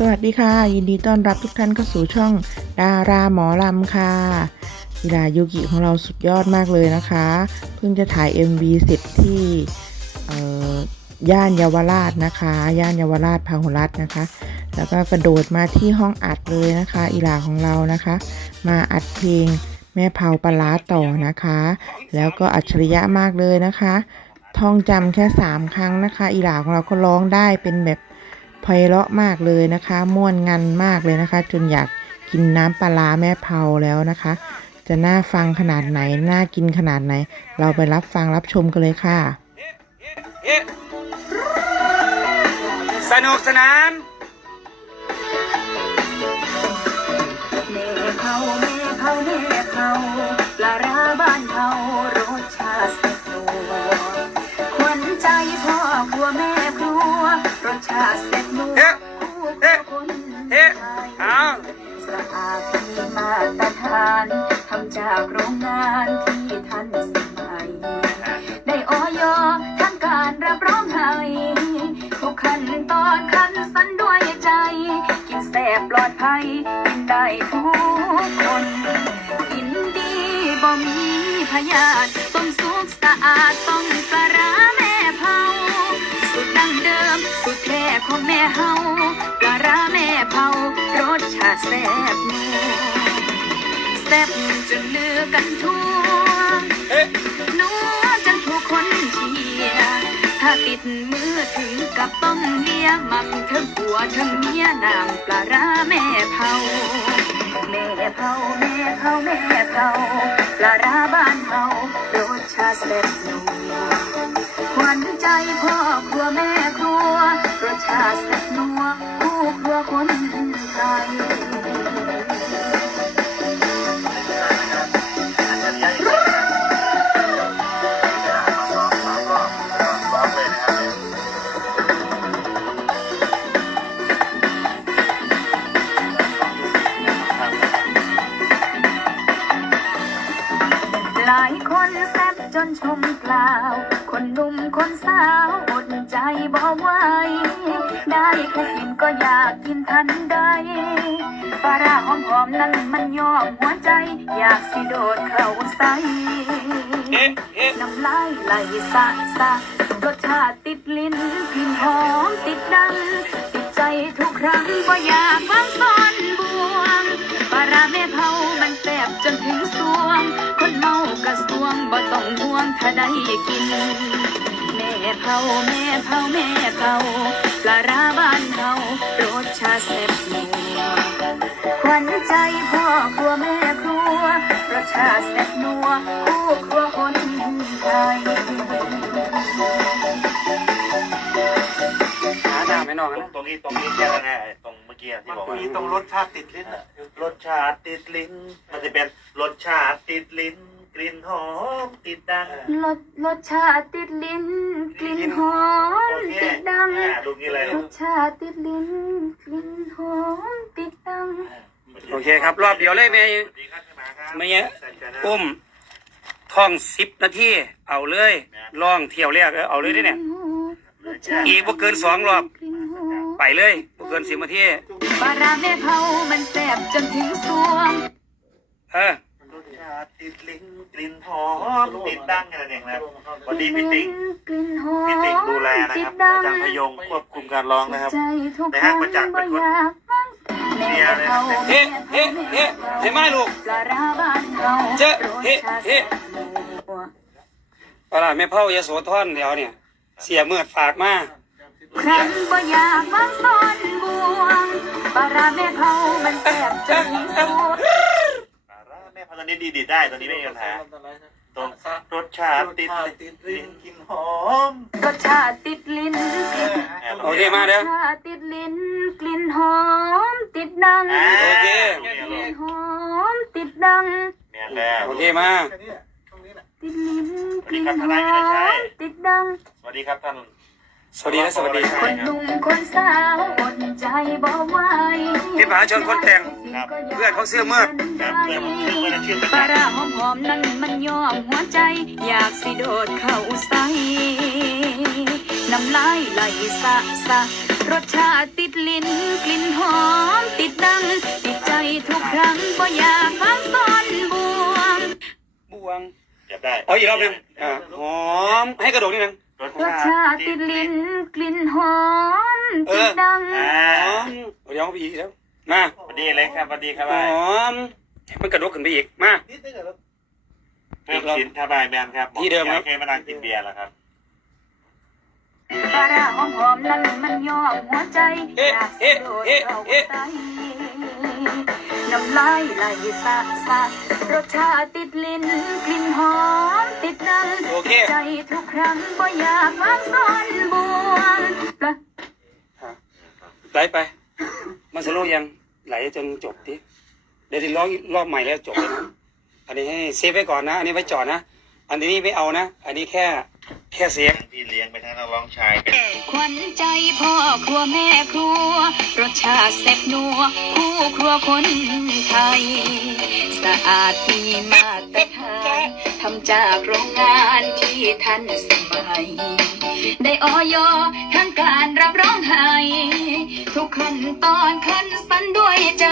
สวัสดีค่ะ ยินดีต้อนรับทุกท่านเข้าสู่ช่องดาราหมอลำค่ะกีฬายูกิของเราสุดยอดมากเลยนะคะ เพิ่งจะถ่าย MV เสร็จที่เอ่ย่านเยาวราชนะคะ ย่านเยาวราชพาหุรัตนะคะ แล้วก็กระโดดมาที่ห้องอัดเลยนะคะอีหลาของเรานะคะ มาอัดเพลงแม่เผาปลาร้าต่อนะคะ แล้วก็อัจฉริยะมากเลยนะคะ ท่องจำแค่ 3 ครั้งนะคะ อีหลาของเราก็ร้องได้เป็นแบบ ไพเราะมากเลยนะคะ ม่วนงันมากเลยนะคะ จนอยากกินน้ำปลาแม่เผาแล้วนะคะ จะน่าฟังขนาดไหน น่ากินขนาดไหน เราไปรับฟังรับชมกันเลยค่ะ สนุกสนาน รับรองให้ทุกขั้นตอนคันสันด้วยใจ กินแซ่บปลอดภัย กินได้ทุกคน กินดีบ่มีพยาธิต้มสุกสะอาดต้องปลาร้าแม่เผาสูตรดั้งเดิมสูตรแท้ของแม่เฮาปลาร้าแม่เผารสชาติแซ่บนัวแซ่บจนเลือกันทั่วเอ๊ะนัว ถ้าติดมือถึงกับต้องเลียมักทั้งผัวทั้งเมียนางปลาร้าแม่เผา แม่เผาแม่เผาแม่เผาปลาร้าบ้านเฮารสชาติแซ่บนัวขวัญใจพ่อครัวแม่ครัวรสชาติแซ่บนัวคู่ครัวคนไทย จนชมกล่าว คนหนุ่มคนสาวอดใจบ่ไหวได้แค่กินก็อยากกินทันใดปลาร้าหอมๆนั้นมันย่อมหัวใจ อยากสิโดดเข้าใส่น้ำลายไหลสะสะรสชาติติดลิ้นกลิ่นหอมติดดัง ติดใจทุกครั้งก็อยากวางซ่อนบวงปลาร้าแม่เผามันแซ่บจนถึงสวง บ่ต้องห่วงถ้าได้กิน แม่เผาแม่เผาแม่เผาปลาร้าบ้านเฮารสชาติแซ่บนัวขวัญใจพ่อครัวแม่ครัวรสชาติแซ่บนัวคู่ครัวคนไทยหาหน้าไม่นอกนะตรงนี้ตรงนี้แค่นั้นแหละตรงเมื่อกี้ที่บอกว่า มีตรงรสชาติติดลิ้นอะรสชาติติดลิ้น มันจะเป็นรสชาติติดลิ้น กลิ่นหอมติดดังรสรสชาติติดลิ้น กลิ่นหอมโอเคติดดังอ่าดูงี้เลยรสชาติติดลิ้น กลิ่นหอมติดดัง โอเคครับ รอบเดียวเลยแม่ สวัสดีครับขึ้นมาครับไม่เยอะใส่ใจนะ อุ้มท่องสิบนาทีเอาเลยลองเที่ยวแรกเอาเลยได้เนี่ย อีกบ่เกินสองรอบกลิ่นหอมไปเลยบ่เกินสิบนาทีปลาร้าแม่เผามันแซ่บจนถึงสวง เออรสชา ติติดลิ้นกลิ่นหอมติดดังกันเองนะสวัสดีพี่ติ๊กกลิ่นหอมพี่ติ๊กดูแลนะติครัดบดัอางจารย์พยงควบคุมการร้องนะครับใจทุกในห้างประจักษ์คเป็นคนบ่อยากฟังเมียเลยนะเฮ้เฮ้เฮ้เฮ้ไม่ลูกปลาร้าบ้านเฮาเจ๊เฮ้เฮ้รสชาติแซ่บนัวปลาแม่เผายาโสธรเดี๋ยวเนี่ย เสียเมือดฝากมาครั้งบ่อยากฟังตอนบวงปลาร้าแม่เผามันแซ่บจนสวงปลาร้าแม่พันธุ์นี้ดีดีได้ตอนนี้ไม่มีปัญหาตรงรสชาติติดลิ้นกลิ่นหอมรสชาติติดลิ้นกลิ่นโอเคมาเด้อรสชาติติดลิ้นกลิ่นหอม ติดดังโอเคกลิ่นหอมติดดังเมียแล้วโอเคมาแค่นี้อะตรงนี้แหละติดลิ้นกลิ่นสวัสดีหครับทนายวิรชัอยมติดดังสวัสดีครับท่าน สวัสดีและสวัสดีครันบ หนุ่มคนสาวอดใจบ่ไหวพี่ผาชวนคนแต่งเพื่อนเขาเสื้อเมื่อเพื่อนเชื่อปลาร้าหอมหอมนั่นมันยอหัวใจ อยากสิโดดเข้าใส่น้ำลายไหลสะสะรสชาติติดลิ้นกลิ่นหอมติดดังติดใจทุกครั้งบ่อยากพังซอนบวงบวง จับได้เอาอีกรอบนึงหอมให้กระโดดนิดนึง รสรสชาติติดลิ้นกลิ่นหอมเอติอดดัง อ่าหอมเดี๋ยวพี่อีกแล้วมาสวัสดีเลยครับสวัสดีครับหอมให้มันกระโดดขึ้นไปอีกมา นิดนึงเหรอเพิ่มชิ้นทบายแมนครับที่เดิมครับเคยมานั่งกินเบียร์แล้วครับ ปลาร้าหอมหอมๆนั้นมันยอมหัวใจเอ๊ะอยากเอ๊ะสิโดดเอ๊ะเข้าเอ๊ะใส่ น้ำลายไหลสะสะรสชาติติดลิ้นกลิ่นหอมติดดังโอเคใจทุกครั้งบ่อยากวาซ่อนบวงปลาไหลไป มันสโลยังไหลจนจบดิเดี๋ยวดิร้องอีกรอบใหม่แล้วจบเลยนะอันนี้ให้เซฟไว้ก่อนนะ อันนี้ไว้จอดนะ อันนี้ไม่เอานะ อันนี้แค่ แค่เซฟทั้งพี่เลี้ยงไปทั้งนักร้องชายเป็นขวัญใจพ่อครัวแม่ครัว รสชาติแซ่บนัว คู่ครัวคนไทย สะอาดมีมาตรฐานทำจากโรงงานที่ทันสมัย ได้ออยทางการรับรองให้ ทุกขั้นตอนคันสันด้วยใจ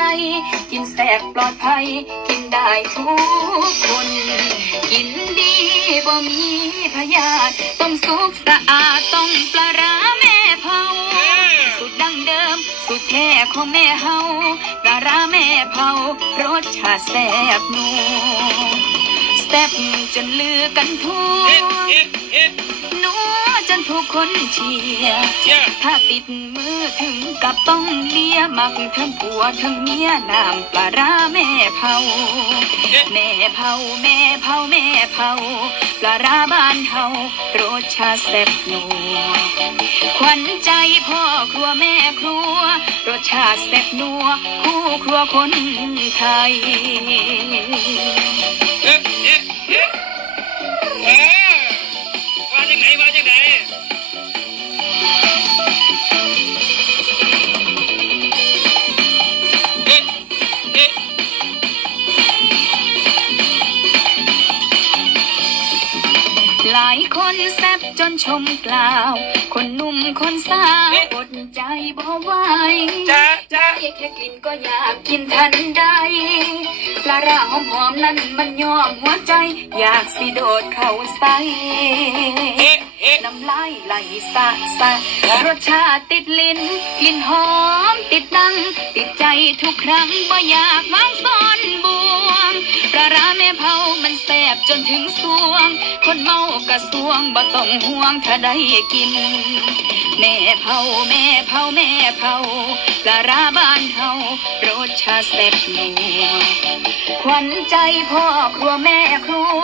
กินแสบปลอดภัย กินได้ทุกคน กินดีบ่มีพยาธิต้มสุกสะอาดต้มปลาร้าแม่เผาสูตรดั้งเดิมสูตรแท้ของแม่เฮาปลาร้าแม่เผารสชาติแซ่บนัวแซ่บจนลือกันทั่ว นัวจนผู้คนเชียร์ ถ้าติดมือถึงกับต้องเลียมักทั้งผัวทั้งเมียน้ำปลาร้าแม่เผา แม่เผาแม่เผาแม่เผาปลาร้าบ้านเฮารสชาติแซ่บนัวขวัญใจพ่อครัวแม่ครัว รสชาติแซ่บนัวคู่ครัวคนไทย คนแซบจนชมกล่าว คนหนุ่มคนสาวอดใจบ่ไหวจ้าจ้าแค่กินก็อยากกินทันใดปลาร้าหอมๆนั้นมันยอมหัวใจ อยากสิโดดเข้าใส่เอ๊ะเอ๊ะน้ำลายไหลสะสะรสชาติติดลิ้นกลิ่นหอม ติดดังติดใจทุกครั้งบ่อยากวางซ่อนบวงปลาร้าแม่เผามันแสบจนถึงสวง คนเมากระสวงบ่ต้องห่วงถ้าได้กิน แม่เผาแม่เผาแม่เผาปลาร้าบ้านเฮารสชาติแซ่บนัวขวัญใจพ่อครัวแม่ครัว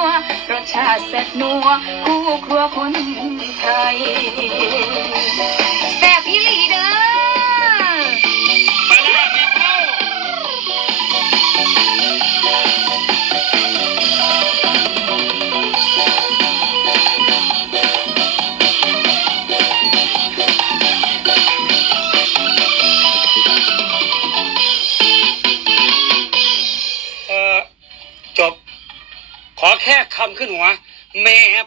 รสชาติแซ่บนัวคู่ครัวคนไทยแซ่บ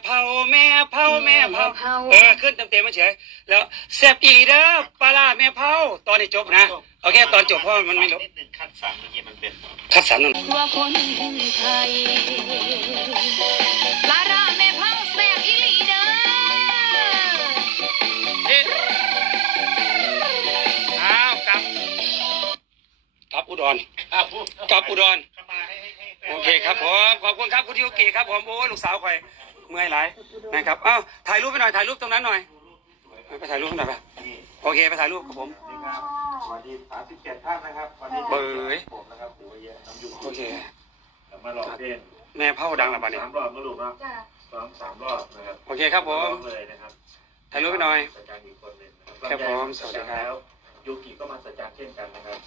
เผาแม่เผาแม่เผาเออขึ้นเต็มๆมาเฉยแล้วแซ่บอีเด้อปลาร้าแม่เผาตอนนี้จบนะโอเคตอนจบเพราะมันไม่รู้นิดนึงคัดสรรเมื่อกี้มันเป็นคัดสรรนั่นครัวคนไทยปลาร้าแม่เผาแซ่บอีหลีเด้ออ้าวกลับกลับอุดรกลับอุดรโอเคครับผมขอบคุณครับคุณยูกิครับผมโอ้ยลูกสาวคอย เมื่อยหลายนะครับอ้าวถ่ายรูปไปหน่อยถ่ายรูปตรงนั้นหน่อยไปถ่ายรูปหน่อยไปโอเคไปถ่ายรูปกับผมสวัสดีสามสิบเจ็ดท่านนะครับวันนี้เบยผมนะครับถือว่าเยอะน้ำยุงโอเคมาลองเพลงแม่เผาดังแล้วบัดนี้สามรอบนะลูกนะซ้อมสามรอบนะครับโอเคครับผมร้องเลยนะครับถ่ายรูปไปหน่อยสัจจารย์อีกคนหนึ่งนะครับผมสวัสดีครับแล้วยูกิก็มาสัจจารเช่นกันนะครับ